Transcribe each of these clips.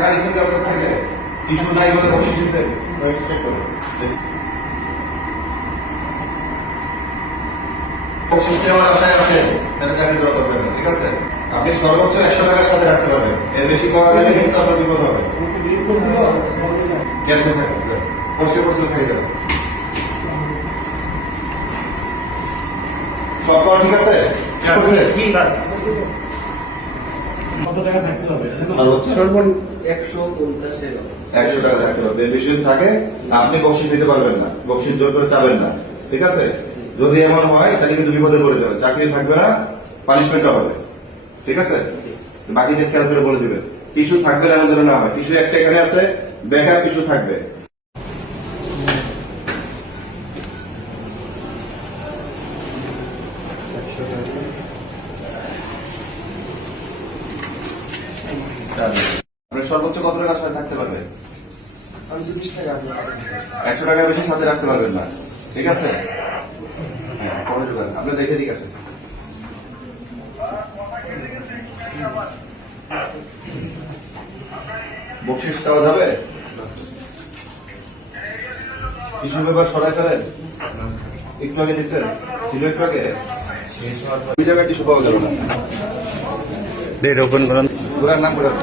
টাকা নিচ্ছেন কার কাছ থেকে? কিছু নাই বলে বসে দিচ্ছেন, চেক করুন। বকশিস নেওয়ার আশায় আসেন, তাহলে চাকরি করা করবেন না, ঠিক আছে? আপনি সর্বোচ্চ 100 টাকার সাথে রাখতে পারবেন, এর বেশি পাওয়া গেলে কিন্তু আপনার বিপদ হবে। কেন থাকবে? কষ্ট করছিল থেকে যাবে। সব পাওয়া ঠিক আছে? জি স্যার। কত টাকা থাকতে হবে? সর্বনিম্ন 150 এর 100 টাকা থাকতে পারবে, বেশি যদি থাকে আপনি বকশিস দিতে পারবেন না, বকশিস জোর করে চাবেন না, ঠিক আছে? যদি এমন হয় তাহলে কিন্তু বিপদে পড়ে যাবে, চাকরি থাকবে না, পানিশমেন্টও হবে, ঠিক আছে? বাকি যে খেয়াল করে বলে দিবেন। টিস্যু থাকবে না আমাদের না হয়, টিস্যু একটা এখানে আছে, ব্যাকআপ টিস্যু থাকবে। আপনার সর্বোচ্চ কত টাকার সাথে থাকতে পারবে? আমি 20 টাকা 100 টাকার বেশি সাথে রাখতে পারবেন না, ঠিক আছে? হ্যাঁ, কবে ঢোকান? আপনি দেখে দিক আছে। বকশিস চাওয়া যাবে? কিছু ব্যাপার সরাই ফেলেন, একটু আগে দিচ্ছেন, ছিল একটু আগে, ওই জায়গায় টিস্যু পাওয়া যাবে না। ডেট ওপেন করেন। ঘোরার নাম ঘোরার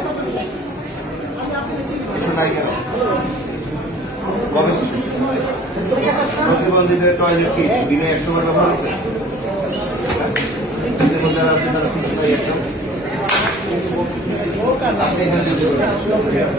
কিছু নাই কেন? কবে প্রতিবন্ধীদের টয়লেট কি দিনে 100 বার ব্যবহার আছে? যারা আছে তারা ঠিক নাই একদম।